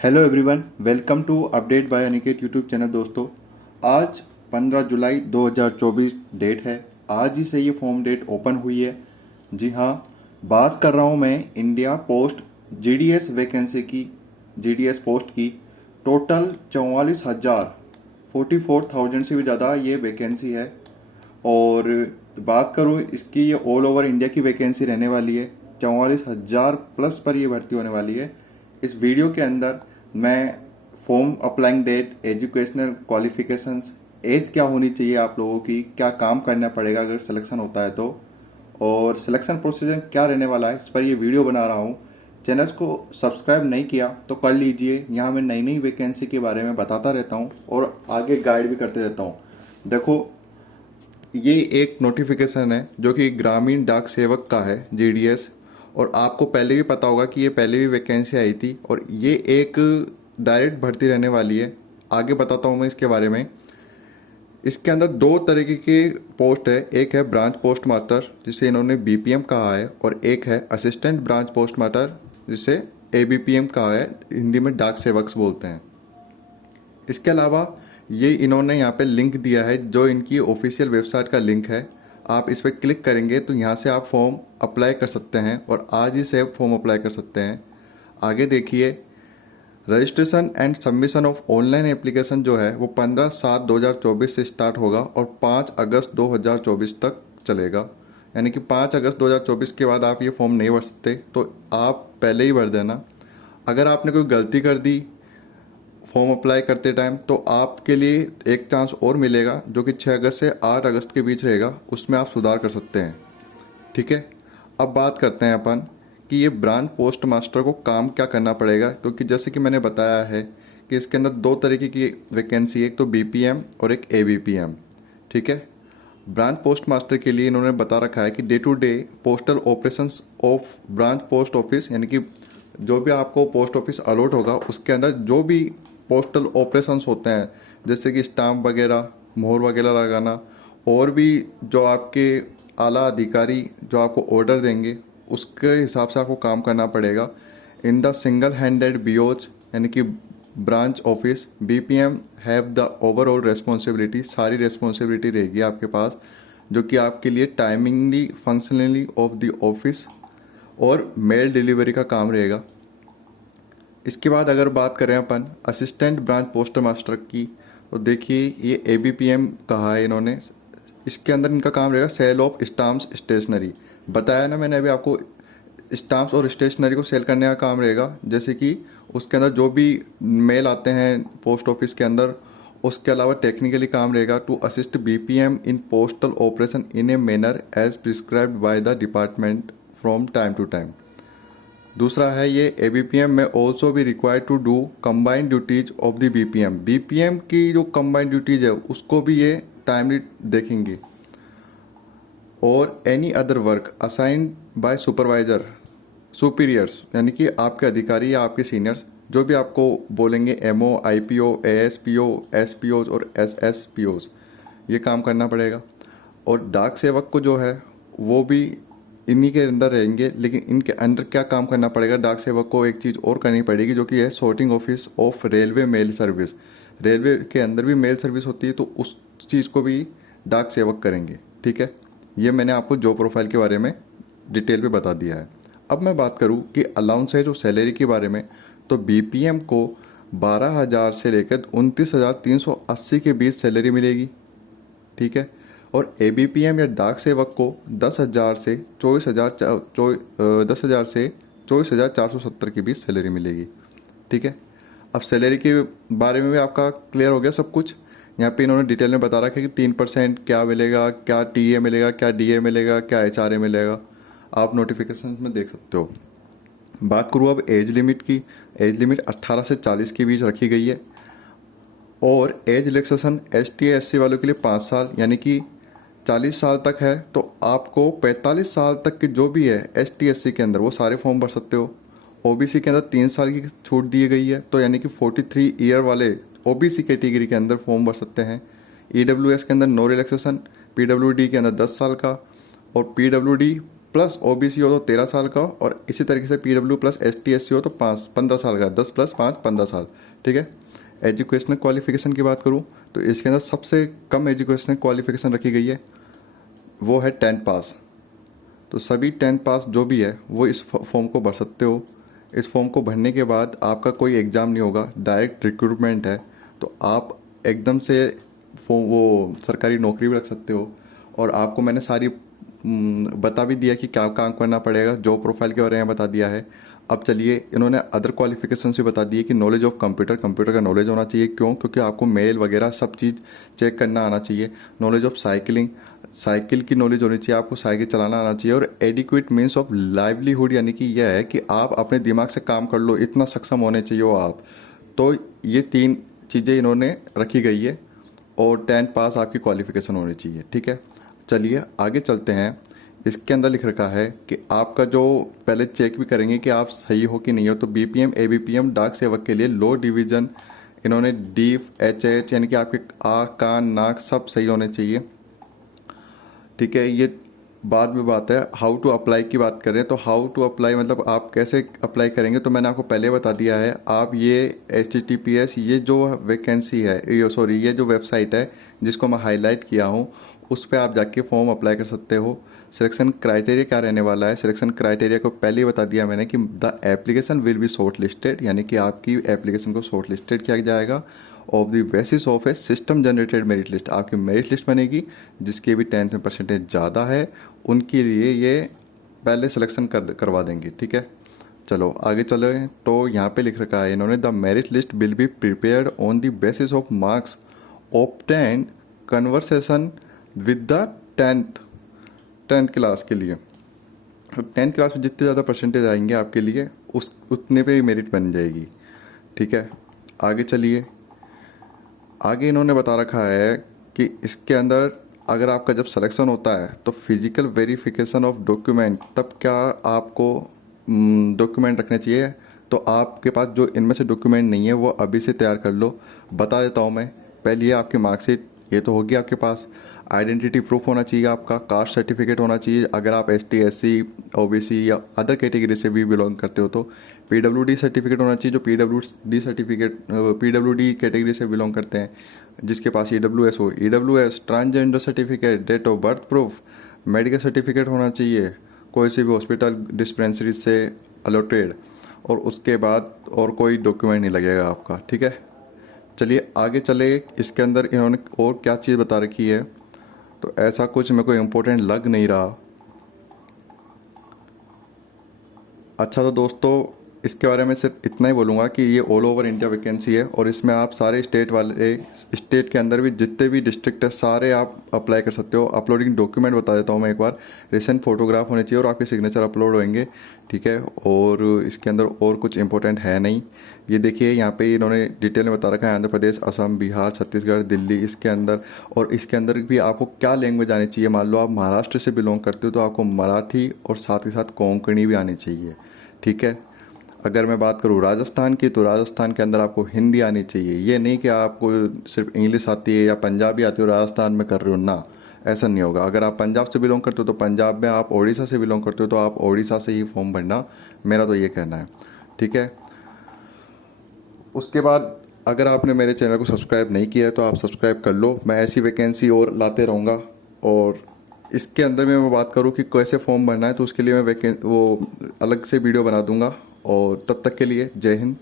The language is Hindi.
Hello everyone, welcome to update by Aniket YouTube channel. दोस्तों, आज 15 जुलाई 2024 डेट है। आज ही से ये फॉर्म डेट ओपन हुई है। जी हाँ, बात कर रहा हूँ मैं इंडिया पोस्ट जीडीएस वैकेंसी की। जीडीएस पोस्ट की टोटल 44,000 से भी ज़्यादा ये वैकेंसी है। और बात करूँ इसकी, ये ऑल ओवर इंडिया की वैकेंसी रहने वाली है। 44,000 प्लस पर ये भर्ती होने वाली है। इस वीडियो के अंदर मैं form applying date, educational qualifications, age क्या होनी चाहिए आप लोगों की, क्या काम करना पड़ेगा अगर सिलेक्शन होता है तो, और सिलेक्शन प्रोसीजर क्या रहने वाला है, इस पर ये वीडियो बना रहा हूँ। चैनल को सब्सक्राइब नहीं किया तो कर लीजिए। यहाँ मैं नई नई वैकेंसी के बारे में बताता रहता हूँ और आगे गाइड भी करते रहता हूँ। देखो, ये एक नोटिफिकेशन है जो कि ग्रामीण डाक सेवक का है, जीडीएस। और आपको पहले भी पता होगा कि ये पहले भी वैकेंसी आई थी और ये एक डायरेक्ट भर्ती रहने वाली है। आगे बताता हूँ मैं इसके बारे में। इसके अंदर दो तरीके की पोस्ट है। एक है ब्रांच पोस्ट मास्टर, जिसे इन्होंने बीपीएम कहा है, और एक है असिस्टेंट ब्रांच पोस्ट मास्टर, जिसे एबीपीएम कहा है, हिंदी में डाक सेवक्स बोलते हैं। इसके अलावा ये इन्होंने यहाँ पे लिंक दिया है जो इनकी ऑफिशियल वेबसाइट का लिंक है। आप इस पर क्लिक करेंगे तो यहाँ से आप फॉर्म अप्लाई कर सकते हैं और आज ही से फॉर्म अप्लाई कर सकते हैं। आगे देखिए, registration and submission of online application जो है वो 15/7/2024 से स्टार्ट होगा और 5 अगस्त 2024 तक चलेगा। यानी कि 5 अगस्त 2024 के बाद आप ये फॉर्म नहीं भर सकते, तो आप पहले ही भर देना। अगर आपने कोई गलती कर दी फॉर्म अप्लाई करते टाइम, तो आपके लिए एक चांस और मिलेगा जो कि 6 अगस्त से 8 अगस्त के बीच रहेगा। उसमें आप सुधार कर सकते हैं। ठीक है, अब बात करते हैं अपन कि ये ब्रांच पोस्ट मास्टर को काम क्या करना पड़ेगा। क्योंकि जैसे कि मैंने बताया है कि इसके अंदर दो तरीके की वैकेंसी है, एक तो बीपीएम और एक एबीपीएम। ठीक है, ब्रांच पोस्ट मास्टर के लिए इन्होंने बता रखा है कि day to day postal operations of branch post office, यानी कि जो भी आपको पोस्ट ऑफिस अलॉट होगा उसके अंदर जो भी पोस्टल ऑपरेशंस होते हैं, जैसे कि स्टाम्प वगैरह, मोहर वगैरह लगाना, और भी जो आपके आला अधिकारी जो आपको ऑर्डर देंगे उसके हिसाब से आपको काम करना पड़ेगा। इन द सिंगल हैंडेड बीओज, यानी कि branch office, BPM have the overall responsibility, सारी रेस्पॉन्सिबिलिटी रहेगी आपके पास, जो कि आपके लिए टाइमिंगली, फंक्शनली ऑफ द ऑफिस और मेल डिलीवरी का काम रहेगा। इसके बाद अगर बात करें अपन असिस्टेंट ब्रांच पोस्ट मास्टर की, तो देखिए ये एबीपीएम कहा है इन्होंने। इसके अंदर इनका काम रहेगा सेल ऑफ स्टाम्प्स स्टेशनरी। बताया ना मैंने अभी आपको, स्टाम्प्स और स्टेशनरी को सेल करने का काम रहेगा। जैसे कि उसके अंदर जो भी मेल आते हैं पोस्ट ऑफिस के अंदर, उसके अलावा टेक्निकली काम रहेगा to assist BPM in postal operation in a manner as prescribed by the department from time to time. दूसरा है ये एबीपीएम में ऑल्सो भी required to do combined duties of the BPM. BPM की जो कंबाइंड ड्यूटीज है उसको भी ये टाइमली देखेंगे। और any other work assigned by supervisor superiors, यानी कि आपके अधिकारी या आपके सीनियर्स जो भी आपको बोलेंगे, एमओ, आईपीओ, एएसपीओ, एसपीओज और एसएसपीओज, ये काम करना पड़ेगा। और डाक सेवक को जो है वो भी इन्हीं के अंदर रहेंगे। लेकिन इनके अंदर क्या काम करना पड़ेगा, डाक सेवक को एक चीज़ और करनी पड़ेगी जो कि है sorting office of railway mail service. Railway के अंदर भी मेल सर्विस होती है, तो उस चीज़ को भी डाक सेवक करेंगे। ठीक है, ये मैंने आपको जॉब प्रोफाइल के बारे में डिटेल पे बता दिया है। अब मैं बात करूँ कि अलाउंस है जो सैलरी के बारे में, तो बीपीएम को 12,000 से लेकर 29,380 के बीच सैलरी मिलेगी। ठीक है, और एबीपीएम या डाक सेवक को 10,000 से 24,470 के बीच सैलरी मिलेगी। ठीक है, अब सैलरी के बारे में भी आपका क्लियर हो गया सब कुछ। यहाँ पे इन्होंने डिटेल में बता रखा है कि 3% क्या मिलेगा, क्या टीए मिलेगा, क्या डीए मिलेगा, क्या एचआरए मिलेगा। आप नोटिफिकेशन में देख सकते हो। बात करूँ अब एज लिमिट की, एज लिमिट 18 से 40 के बीच रखी गई है। और एज रिलैक्सेशन एसटी एससी वालों के लिए 5 साल, यानी कि 40 साल तक है तो आपको 45 साल तक के जो भी है एसटी एससी के अंदर वो सारे फॉर्म भर सकते हो। ओबीसी के अंदर 3 साल की छूट दी गई है, तो यानी कि 43 ईयर वाले ओबीसी कैटेगरी के अंदर फॉर्म भर सकते हैं। ईडब्ल्यूएस के अंदर नो रिलैक्सेशन, पीडब्ल्यूडी के अंदर 10 साल का, और पीडब्ल्यूडी प्लस ओबीसी हो तो 13 साल का, और इसी तरीके से पीडब्ल्यू प्लस एसटी एससी हो तो 15 साल का, 10 प्लस 5 15 साल। ठीक है। एजुकेशनल क्वालिफिकेशन की बात करूँ तो इसके अंदर सबसे कम एजुकेशनल क्वालिफिकेशन रखी गई है, वो है 10th पास। तो सभी 10th पास जो भी है वो इस फॉर्म को भर सकते हो। इस फॉर्म को भरने के बाद आपका कोई एग्ज़ाम नहीं होगा, डायरेक्ट रिक्रूटमेंट है। तो आप एकदम से वो सरकारी नौकरी भी रख सकते हो। और आपको मैंने सारी बता भी दिया कि क्या काम करना पड़ेगा, जॉब प्रोफाइल के बारे में बता दिया है। अब चलिए, इन्होंने अदर क्वालिफिकेशन से बता दिए कि नॉलेज ऑफ कंप्यूटर, कंप्यूटर का नॉलेज होना चाहिए। क्यों? क्योंकि आपको मेल वगैरह सब चीज़ चेक करना आना चाहिए। नॉलेज ऑफ साइकिलिंग, साइकिल की नॉलेज होनी चाहिए, आपको साइकिल चलाना आना चाहिए। और एडिक्वेट मीन्स ऑफ लाइवलीहुड, यानी कि यह है कि आप अपने दिमाग से काम कर लो, इतना सक्षम होने चाहिए हो आप। तो ये 3 चीज़ें इन्होंने रखी गई है, और 10th पास आपकी क्वालिफिकेशन होनी चाहिए। ठीक है। चलिए आगे चलते हैं। इसके अंदर लिख रखा है कि आपका जो पहले चेक भी करेंगे कि आप सही हो कि नहीं हो। तो बीपीएम, एबीपीएम, डाक सेवक के लिए लो डिवीज़न इन्होंने डी एच एच, यानी कि आपके कान नाक सब सही होने चाहिए। ठीक है। ये बाद में बात है। हाउ टू अप्लाई की बात करें तो हाउ टू अप्लाई मतलब आप कैसे अप्लाई करेंगे, तो मैंने आपको पहले बता दिया है। आप ये HTTPS, ये जो वैकेंसी है, ये जो वेबसाइट है जिसको मैं हाईलाइट किया हूँ, उस पर आप जाके फॉर्म अप्लाई कर सकते हो। सिलेक्शन क्राइटेरिया क्या रहने वाला है, सिलेक्शन क्राइटेरिया को पहले ही बता दिया मैंने कि the application will be short listed, यानी कि आपकी एप्लीकेशन को शॉर्ट लिस्टेड किया जाएगा of the basis of A system generated merit list. आपकी मेरिट लिस्ट बनेगी, जिसके भी 10th में परसेंटेज ज़्यादा है उनके लिए ये पहले सिलेक्शन करवा देंगे। ठीक है। चलो आगे चले। तो यहाँ पे लिख रखा है इन्होंने, the merit list will be prepared on the basis of marks obtained conversation with the 10th class के लिए। 10th क्लास में जितने ज़्यादा परसेंटेज आएंगे आपके लिए उतने पे मेरिट बन जाएगी। ठीक है। आगे चलिए। आगे इन्होंने बता रखा है कि इसके अंदर अगर आपका जब सिलेक्शन होता है तो फिजिकल वेरिफिकेशन ऑफ डॉक्यूमेंट, तब क्या आपको डॉक्यूमेंट रखने चाहिए। तो आपके पास जो इनमें से डॉक्यूमेंट नहीं है वो अभी से तैयार कर लो। बता देता हूँ मैं। पहले आपकी मार्कशीट, ये तो होगी आपके पास। आइडेंटिटी प्रूफ होना चाहिए आपका, कास्ट सर्टिफिकेट होना चाहिए अगर आप ST SC OBC या अदर कैटेगरी से भी बिलोंग करते हो। तो PWD सर्टिफिकेट होना चाहिए, जो PWD कैटेगरी से बिलोंग करते हैं, जिसके पास EWS हो, EWS, transgender certificate, date of birth proof, medical certificate होना चाहिए कोई से भी हॉस्पिटल डिस्पेंसरी से अलॉटेड, और उसके बाद और कोई डॉक्यूमेंट नहीं लगेगा आपका। ठीक है। चलिए आगे चले। इसके अंदर इन्होंने और क्या चीज़ बता रखी है, तो ऐसा कुछ मेरे को इम्पोर्टेंट लग नहीं रहा। अच्छा, तो दोस्तों इसके बारे में सिर्फ इतना ही बोलूँगा कि ये ऑल ओवर इंडिया वैकेंसी है, और इसमें आप सारे स्टेट के अंदर भी जितने भी डिस्ट्रिक्ट है सारे आप अप्लाई कर सकते हो। अपलोडिंग डॉक्यूमेंट बता देता हूँ मैं एक बार। रिसेंट फोटोग्राफ होने चाहिए और आपके सिग्नेचर अपलोड होंगे। ठीक है। और इसके अंदर और कुछ इंपॉर्टेंट है नहीं। ये देखिए यहाँ पे इन्होंने डिटेल में बता रखा है, आंध्र प्रदेश, असम, बिहार, छत्तीसगढ़, दिल्ली इसके अंदर। और इसके अंदर भी आपको क्या लैंग्वेज आनी चाहिए। मान लो आप महाराष्ट्र से बिलोंग करते हो तो आपको मराठी और साथ ही साथ कोंकणी भी आनी चाहिए। ठीक है। अगर मैं बात करूँ राजस्थान की, तो राजस्थान के अंदर आपको हिंदी आनी चाहिए। ये नहीं कि आपको सिर्फ इंग्लिश आती है या पंजाबी आती हो राजस्थान में कर रहे हो, ना, ऐसा नहीं होगा। अगर आप पंजाब से बिलोंग करते हो तो पंजाब में, आप ओडिशा से बिलोंग करते हो तो आप ओडिशा से ही फॉर्म भरना, मेरा तो ये कहना है। ठीक है। उसके बाद अगर आपने मेरे चैनल को सब्सक्राइब नहीं किया है तो आप सब्सक्राइब कर लो। मैं ऐसी वैकेंसी और लाते रहूँगा। और इसके अंदर में मैं बात करूँ कि कैसे फॉर्म भरना है, तो उसके लिए मैं वो अलग से वीडियो बना दूँगा। और तब तक के लिए जय हिंद।